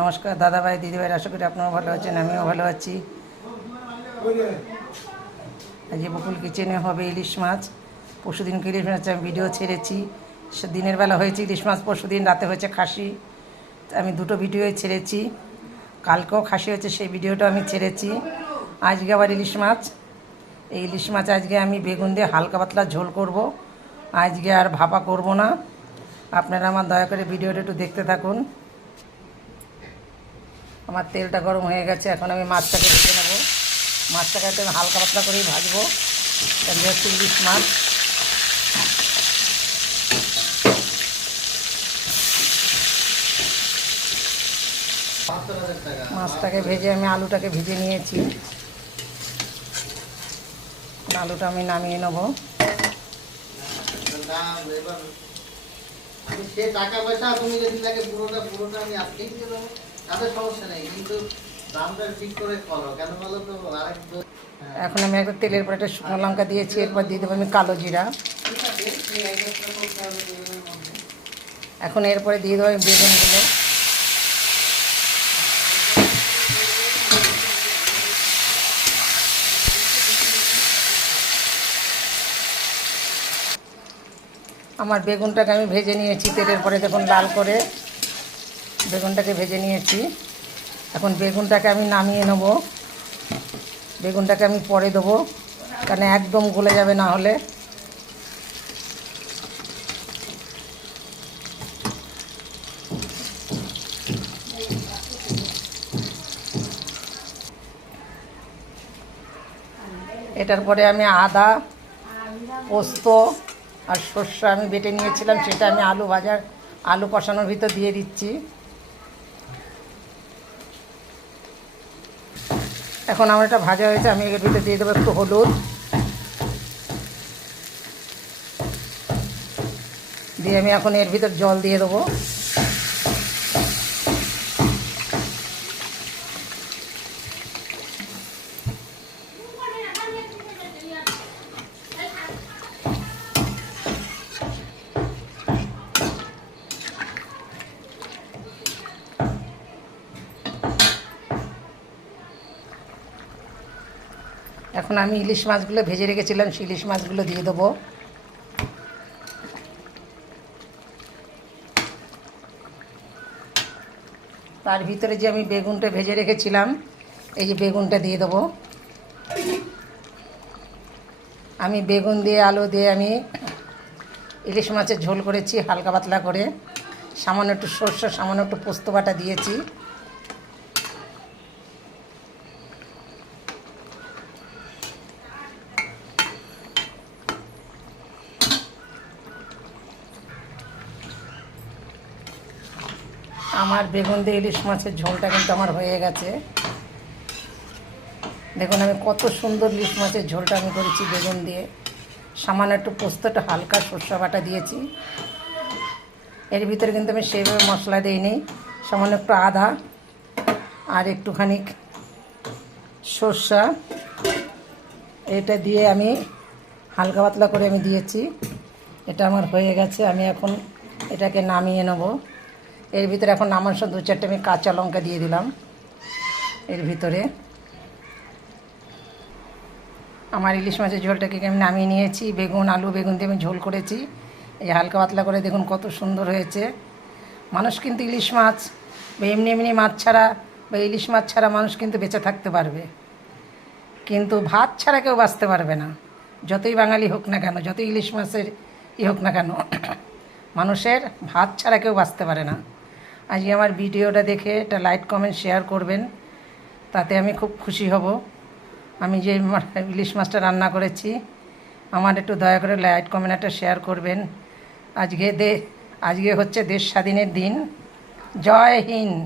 নমস্কার দাদাভাই দিদিভাই, আশা করি আপনারাও ভালো আছেন, আমিও ভালো আছি। আজকে বকুল কিচেনে হবে ইলিশ মাছ। পরশুদিনকে ইলিশ মাছ আমি ভিডিও ছেড়েছি। দিনের বেলা হয়েছে ইলিশ মাছ, পরশুদিন রাতে হয়েছে খাসি। আমি দুটো ভিডিওই ছেড়েছি। কালকেও খাসি হয়েছে, সেই ভিডিওটা আমি ছেড়েছি। আজকে আবার ইলিশ মাছ। এই ইলিশ মাছ আজকে আমি বেগুন দিয়ে হালকা পাতলা ঝোল করব। আজকে আর ভাপা করব না। আপনারা আমার দয়া করে ভিডিওটা একটু দেখতে থাকুন। আমার তেলটা গরম হয়ে গেছে, এখন আমি মাছটাকে ভেজে নেব। মাছটাকে একটু আমি হালকা পাতলা করেই ভাজবো, যেহেতু ইলিশ মাছ। মাছটাকে ভেজে আমি আলুটাকে ভেজে নিয়েছি। আলুটা আমি নামিয়ে নেব। টাকা পয়সা তুমি যদি লাগে পুরোটা আমি আজকেই দিয়ে দেবো, তাতে সমস্যা নেই, কিন্তু দামটা ঠিক করে করো। কেন বলো তো, এখন আমি একটা তেলের পর একটা শুকনো লঙ্কা দিয়েছি, এরপর দিয়ে দেবো আমি কালো জিরা। এখন এরপরে দিয়ে দেবো আমি বেগুনগুলো। আমার বেগুনটাকে আমি ভেজে নিয়েছি তেলের পরে, দেখুন লাল করে বেগুনটাকে ভেজে নিয়েছি। এখন বেগুনটাকে আমি নামিয়ে নেব। বেগুনটাকে আমি পরে দেবো, কারণ একদম গলে যাবে না হলে। এটার পরে আমি আদা, পোস্ত আর সর্ষে আমি বেটে নিয়েছিলাম, সেটা আমি আলু কষানোর ভিতর দিয়ে দিচ্ছি। এখন আমার এটা ভাজা হয়েছে, আমি এর ভিতরে দিয়ে দেবো একটু হলুদ, দিয়ে আমি এখন এর ভিতর জল দিয়ে দেবো। এখন আমি ইলিশ মাছগুলো ভেজে রেখেছিলাম, সেই ইলিশ মাছগুলো দিয়ে দেবো। তার ভিতরে যে আমি বেগুনটা ভেজে রেখেছিলাম, এই যে বেগুনটা দিয়ে দেবো। আমি বেগুন দিয়ে আলু দিয়ে আমি ইলিশ মাছের ঝোল করেছি হালকা পাতলা করে। সামান্য একটু সর্ষে, সামান্য একটু পোস্ত বাটা দিয়েছি। আমার বেগুন দিয়ে ইলিশ মাছের ঝোলটা কিন্তু আমার হয়ে গেছে। দেখুন আমি কত সুন্দর ইলিশ মাছের ঝোলটা আমি করেছি বেগুন দিয়ে। সামান্য একটু পোস্তটা হালকা সর্ষে বাটা দিয়েছি। এর ভিতরে কিন্তু আমি সেইভাবে মশলা দিইনি। সামান্য একটু আদা আর একটুখানি সর্ষা, এটা দিয়ে আমি হালকা পাতলা করে আমি দিয়েছি। এটা আমার হয়ে গেছে, আমি এখন এটাকে নামিয়ে নেব। এর ভিতরে এখন নামার সময় 2-4টে আমি কাঁচা লঙ্কা দিয়ে দিলাম এর ভিতরে। আমার ইলিশ মাছের ঝোলটাকে আমি নামিয়ে নিয়েছি। বেগুন দিয়ে আমি ঝোল করেছি, এই হালকা পাতলা করে। দেখুন কত সুন্দর হয়েছে। মানুষ কিন্তু ইলিশ মাছ বা এমনি মাছ ছাড়া বা ইলিশ মাছ ছাড়া মানুষ কিন্তু বেঁচে থাকতে পারবে, কিন্তু ভাত ছাড়া কেউ বাঁচতে পারবে না। যতই বাঙালি হোক না কেন, যতই ইলিশ মাছের হোক না কেন, মানুষের ভাত ছাড়া কেউ বাঁচতে পারে না। আজকে আমার ভিডিওটা দেখে একটা লাইক কমেন্ট শেয়ার করবেন, তাতে আমি খুব খুশি হব। আমি যে ইলিশ মাছটা রান্না করেছি, আমার একটু দয়া করে লাইক কমেন্ট একটা শেয়ার করবেন। আজকে হচ্ছে দেশ স্বাধীনের দিন। জয় হিন্দ।